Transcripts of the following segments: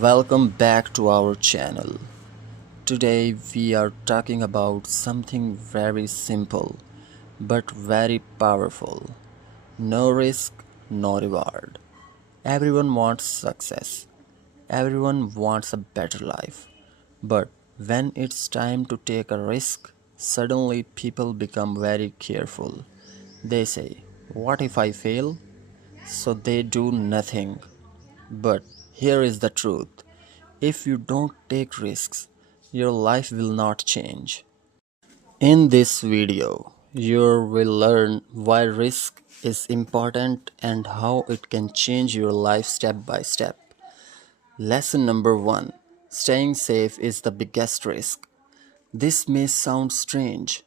Welcome back to our channel. Today we are talking about something very simple but very powerful. No risk, no reward. Everyone wants success. Everyone wants a better life. But when it's time to take a risk, suddenly people become very careful. They say, "What if I fail?" So they do nothing. But here is the truth: if you don't take risks, your life will not change. In this video, you will learn why risk is important and how it can change your life step by step. Lesson number 1: staying safe is the biggest risk. This may sound strange,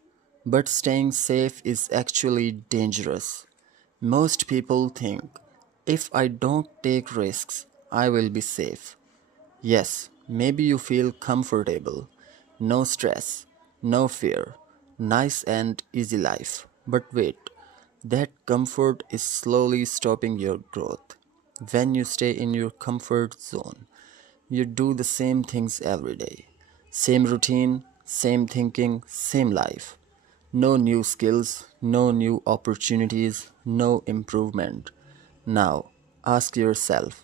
but staying safe is actually dangerous. Most people think, if I don't take risks, I will be safe. Yes, maybe you feel comfortable, no stress, no fear, nice and easy life. But wait, that comfort is slowly stopping your growth. When you stay in your comfort zone, you do the same things every day. Same routine, same thinking, same life. No new skills, no new opportunities, no improvement. Now, ask yourself,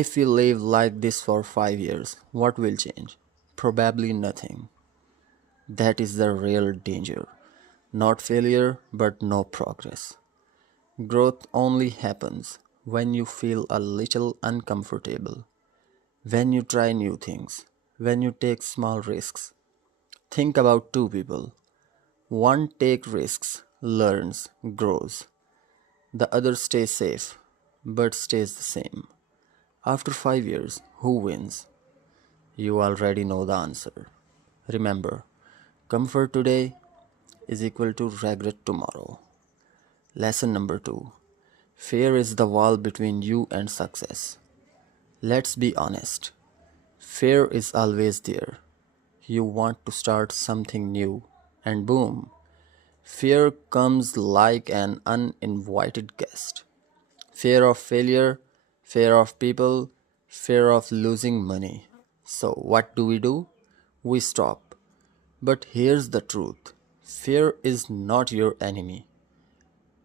if you live like this for 5 years, what will change? Probably nothing. That is the real danger. Not failure, but no progress. Growth only happens when you feel a little uncomfortable, when you try new things, when you take small risks. Think about two people. One takes risks, learns, grows. The other stays safe, but stays the same. After 5 years, who wins? You already know the answer. Remember, comfort today is equal to regret tomorrow. Lesson number 2: fear is the wall between you and success. Let's be honest. Fear is always there. You want to start something new, and boom, fear comes like an uninvited guest. Fear of failure, fear of people, fear of losing money. So, what do? We stop. But here's the truth: fear is not your enemy,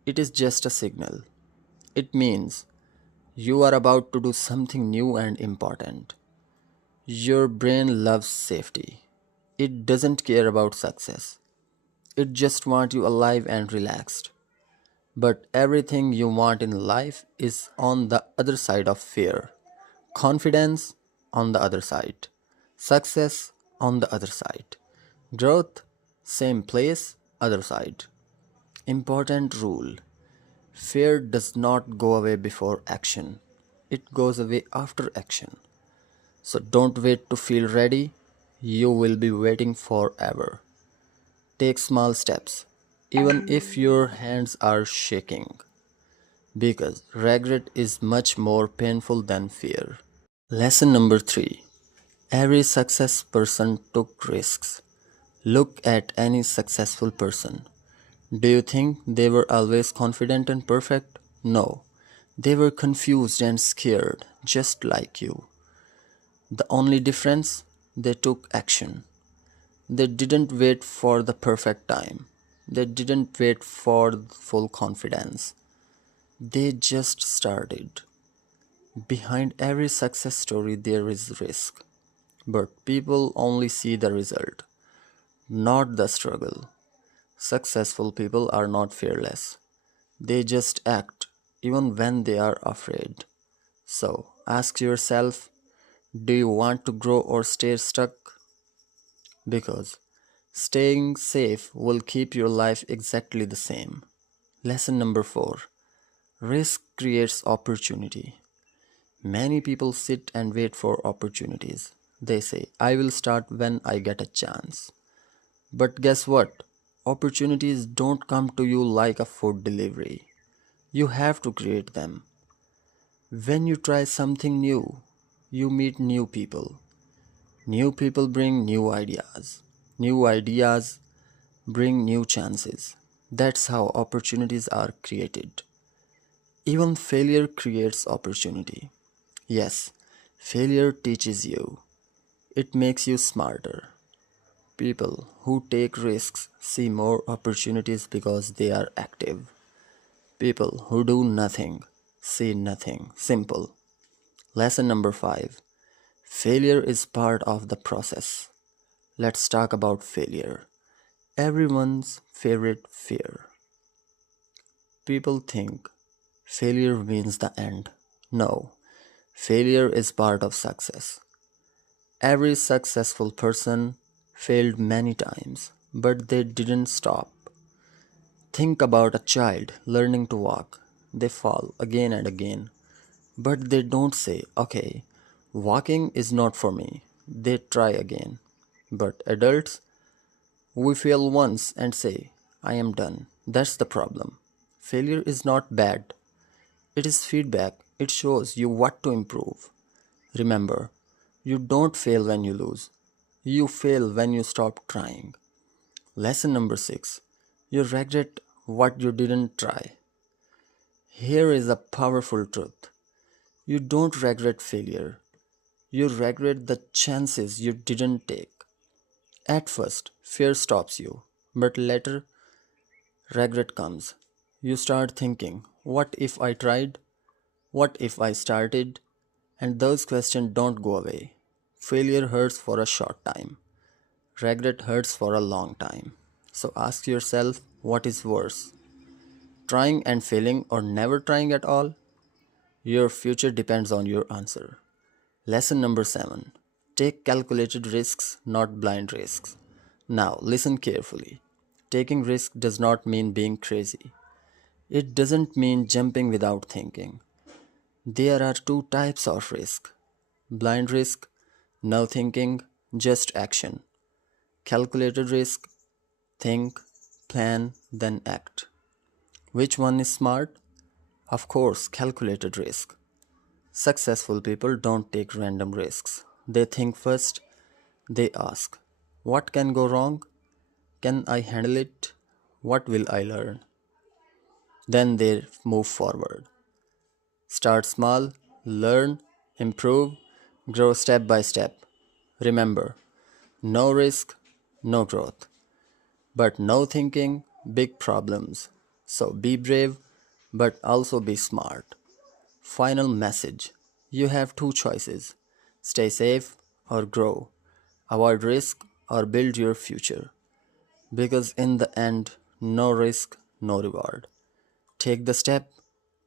it is just a signal. It means you are about to do something new and important. Your brain loves safety, it doesn't care about success, it just wants you alive and relaxed. But everything you want in life is on the other side of fear. Confidence on the other side, success on the other side, growth, same place, other side. Important rule: fear does not go away before action, it goes away after action. So don't wait to feel ready, you will be waiting forever. Take small steps, even if your hands are shaking, because regret is much more painful than fear. Lesson number 3: every success person took risks. Look at any successful person. Do you think they were always confident and perfect? No. They were confused and scared, just like you. The only difference? They took action. They didn't wait for the perfect time. They didn't wait for full confidence. They just started. Behind every success story, there is risk. But people only see the result, not the struggle. Successful people are not fearless. They just act, even when they are afraid. So, ask yourself, do you want to grow or stay stuck? Because staying safe will keep your life exactly the same. Lesson number 4: risk creates opportunity. Many people sit and wait for opportunities. They say, I will start when I get a chance. But guess what? Opportunities don't come to you like a food delivery. You have to create them. When you try something new, you meet new people. New people bring new ideas. New ideas bring new chances. That's how opportunities are created. Even failure creates opportunity. Yes, Failure teaches you, it makes you smarter. People who take risks see more opportunities because they are active. People who do nothing see nothing. Simple. Lesson number 5. Failure is part of the process. Let's talk about failure. Everyone's favorite fear. People think failure means the end. No, failure is part of success. Every successful person failed many times, but they didn't stop. Think about a child learning to walk. They fall again and again, but they don't say, okay, walking is not for me. They try again. But adults, we fail once and say, I am done. That's the problem. Failure is not bad. It is feedback. It shows you what to improve. Remember, you don't fail when you lose. You fail when you stop trying. Lesson number 6. You regret what you didn't try. Here is a powerful truth. You don't regret failure. You regret the chances you didn't take. At first, fear stops you, but later, regret comes. You start thinking, what if I tried? What if I started? And those questions don't go away. Failure hurts for a short time. Regret hurts for a long time. So ask yourself, what is worse? Trying and failing or never trying at all? Your future depends on your answer. Lesson number 7. Take calculated risks, not blind risks. Now, listen carefully. Taking risk does not mean being crazy. It doesn't mean jumping without thinking. There are two types of risk: blind risk, no thinking, just action. Calculated risk, think, plan, then act. Which one is smart? Of course, calculated risk. Successful people don't take random risks. They think first, they ask, what can go wrong? Can I handle it? What will I learn? Then they move forward. Start small, learn, improve, grow step by step. Remember, no risk, no growth. But no thinking, big problems. So be brave, but also be smart. Final message: you have two choices: stay safe or grow, avoid risk or build your future. Because in the end, no risk, no reward. Take the step,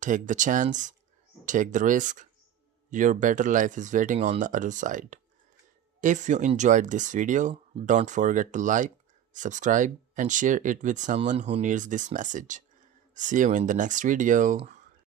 take the chance, take the risk. Your better life is waiting on the other side. If you enjoyed this video, don't forget to like, subscribe, and share it with someone who needs this message. See you in the next video.